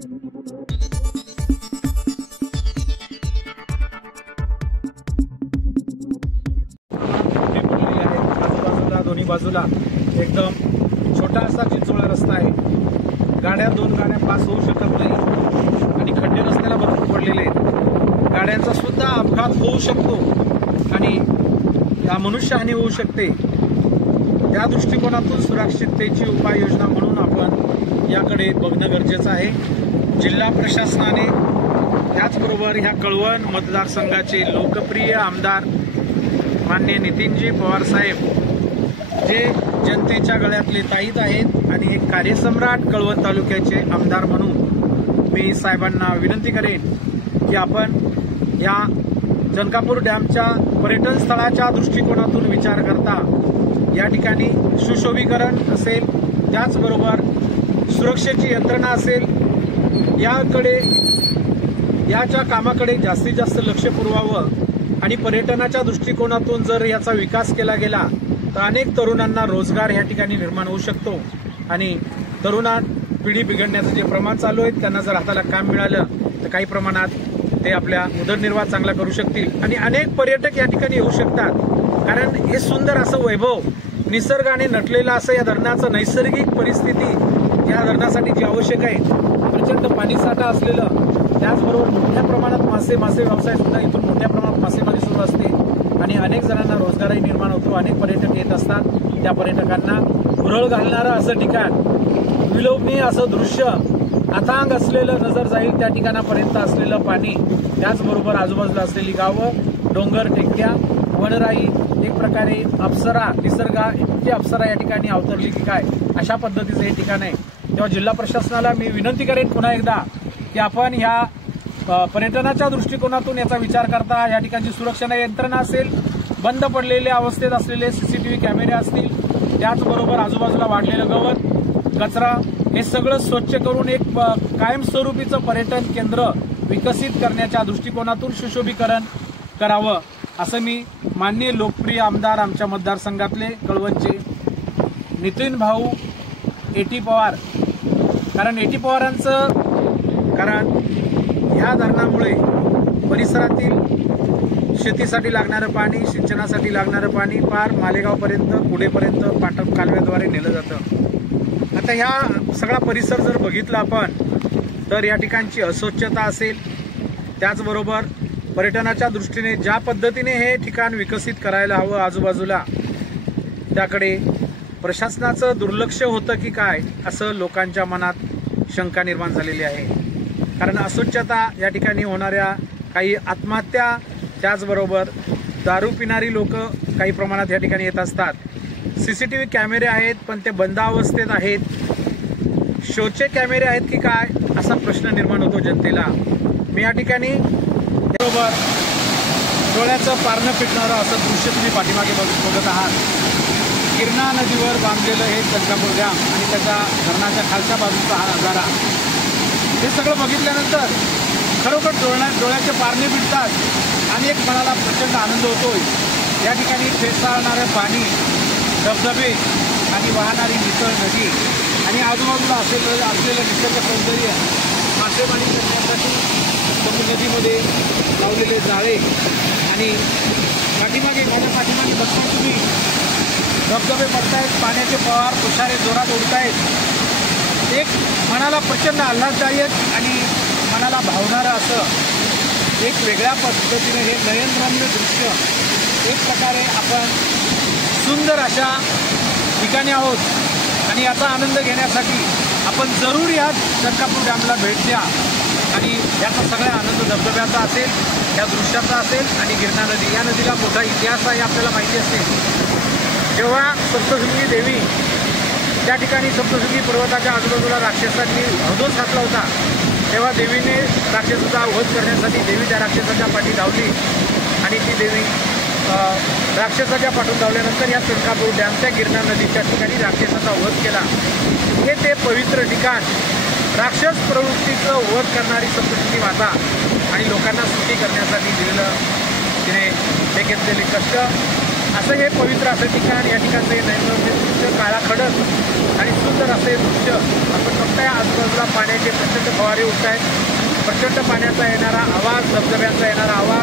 आजूबाजूला दोन्ही बाजूला एकदम छोटा असा चिंचोळा रस्ता आहे। दोन गाड्या पास होऊ शकत नाही आणि खड्डे रस्त्याला भरपूर पडलेले आहेत। गाड्यांचा सुद्धा अपघात होऊ शकतो आणि या मनुष्यहानी होऊ शकते। त्या दृष्टिकोनातून सुरक्षिततेची उपाययोजना म्हणून आपण याकडे बघणं गरजेचं आहे। जिल्हा प्रशासनाने त्याचबरोबर ह्या कळवण मतदारसंघाचे लोकप्रिय आमदार माननीय नितीनजी पवार साहेब जे जनतेच्या गळ्यातले ताईत आहेत आणि एक कार्यसम्राट कळवण तालुक्याचे आमदार म्हणून मी साहेबांना विनंती करेन की आपण या जनकापूर डॅमच्या पर्यटन स्थळाच्या दृष्टिकोनातून विचार करता या ठिकाणी सुशोभीकरण असेल, त्याचबरोबर सुरक्षेची यंत्रणा असेल, याच्या कामाकडे जास्तीत जास्त लक्ष पुरवावं आणि पर्यटनाच्या दृष्टिकोनातून जर याचा विकास केला गेला तर अनेक तरुणांना रोजगार या ठिकाणी निर्माण होऊ शकतो आणि तरुणा पिढी बिघडण्याचं जे प्रमाण चालू आहे त्यांना जर हाताला काम मिळालं तर काही प्रमाणात ते आपल्या उदरनिर्वाह चांगला करू शकतील आणि अनेक पर्यटक या ठिकाणी येऊ शकतात। कारण हे सुंदर असं वैभव निसर्गाने नटलेलं असं या धरणाचं नैसर्गिक परिस्थिती या धरणासाठी जी आवश्यक आहे, प्रचंड पाणीसाठा असलेलं, त्याचबरोबर मोठ्या प्रमाणात मासे व्यवसाय सुद्धा इथून मोठ्या प्रमाणात मासेमारी सुरू असते आणि अनेक जणांना रोजगारही निर्माण होतो। अनेक पर्यटक येत असतात, त्या पर्यटकांना भुरळ घालणारं असं ठिकाण, विलोभनीय असं दृश्य, अथांग असलेलं नजर जाईल त्या ठिकाणापर्यंत असलेलं पाणी, त्याचबरोबर आजूबाजूला असलेली गावं, डोंगर, टेकड्या, वनराई, एक प्रकारे अप्सरा, निसर्गाची अप्सरा या ठिकाणी अवतरली की काय अशा पद्धतीचं हे ठिकाण आहे। तेव्हा जिल्हा प्रशासनाला मी विनंती करेन पुन्हा एकदा की आपण ह्या पर्यटनाच्या दृष्टिकोनातून याचा विचार करता या ठिकाणची सुरक्षा यंत्रणा असेल, बंद पडलेल्या अवस्थेत असलेले सीसीटीव्ही कॅमेरे असतील, त्याचबरोबर आजूबाजूला वाढलेलं गवत, कचरा हे सगळं स्वच्छ करून एक कायमस्वरूपीचं पर्यटन केंद्र विकसित करण्याच्या दृष्टिकोनातून सुशोभीकरण करावं असं मी माननीय लोकप्रिय आमदार आमच्या मतदारसंघातले कळवणचे नितीन भाऊ एटी पवार, कारण एटी पवारांचं ह्या धरणामुळे परिसरातील शेतीसाठी लागणारं पाणी, सिंचनासाठी लागणारं पाणी पार मालेगावपर्यंत पुढेपर्यंत पाटप कालव्याद्वारे नेलं जातं। आता ह्या सगळा परिसर जर बघितला आपण तर या ठिकाणची अस्वच्छता असेल, त्याचबरोबर पर्यटनाच्या दृष्टीने ज्या पद्धतीने हे ठिकाण विकसित करायला हवं आजूबाजूला, त्याकडे प्रशासनाचं दुर्लक्ष होतं की काय असं लोकांच्या मनात शंका निर्माण झालेली आहे। कारण अस्वच्छता, या ठिकाणी होणाऱ्या काही आत्महत्या, त्याचबरोबर दारू पिणारी लोक काही प्रमाणात या ठिकाणी येत असतात। सीसीटीव्ही कॅमेरे आहेत पण ते बंद अवस्थेत आहेत, शोचे कॅमेरे आहेत की काय असा प्रश्न निर्माण होतो जनतेला। मी या ठिकाणी बरोबर डोळ्याचं पारणं फिटणारं असं दृश्य तुम्ही पाठीमागे बघत आहात। गिरणा नदीवर बांधलेलं हे जनकापूर डॅम आणि त्याच्या धरणाच्या खालच्या बाजूचा हा नजारा, हे सगळं बघितल्यानंतर खरोखर डोळ्याचे पारणे फिटतात आणि एक मनाला प्रचंड आनंद होतोय। या ठिकाणी फेसाळणारं पाणी, धबधबे आणि वाहणारी नितळ नदी आणि आजूबाजूला असलेलं निसर्ग सौंदर्य, मासेमारी करण्यासाठी नदीमध्ये लावलेले जाळे आणि माझ्या पाठीमागे बघताय तुम्ही धबधबे पडतायत, पाण्याचे फवार तुषारे जोरात उडतायत। एक मनाला प्रचंड आल्हाददायक आणि मनाला भावणारं असं एक वेगळ्या पद्धतीने हे नयनरम्य दृश्य, एक प्रकारे आपण सुंदर अशा ठिकाणी आहोत आणि याचा आनंद घेण्यासाठी आपण जरूर या जनकापूर डॅमला भेट द्या आणि याचा सगळा आनंद धबधब्याचा असेल, या दृश्याचा असेल आणि गिरणा नदी, या नदीला मोठा इतिहास आहे आपल्याला माहिती असेल। जेव्हा सप्तशृंगी देवी त्या ठिकाणी सप्तशृंगी पर्वताच्या आजूबाजूला राक्षसांनी हौदोस घातला होता, तेव्हा देवीने राक्षसाचा वध करण्यासाठी देवी त्या राक्षसाच्या पाठी धावली आणि ती देवी राक्षसाच्या पाठून धावल्यानंतर या जनकापूर डॅमच्या गिरणा नदीच्या ठिकाणी राक्षसाचा वध केला। हे ते पवित्र ठिकाण राक्षस प्रवृत्तीचं वध करणारी सप्तशृंगी माता आणि लोकांना सुखी करण्यासाठी दिलेलं तिने हे घेतलेले कष्ट असं हे पवित्र असं ठिकाण, या ठिकाणचं हे नैसर्गिक दृश्य, काळा खडक आणि सुंदर असं हे दृश्य आपण बघताय. आजूबाजूला पाण्याचे प्रचंड फवारे उठत आहेत. प्रचंड पाण्याचा येणारा आवाज, धबधब्यांचा येणारा आवाज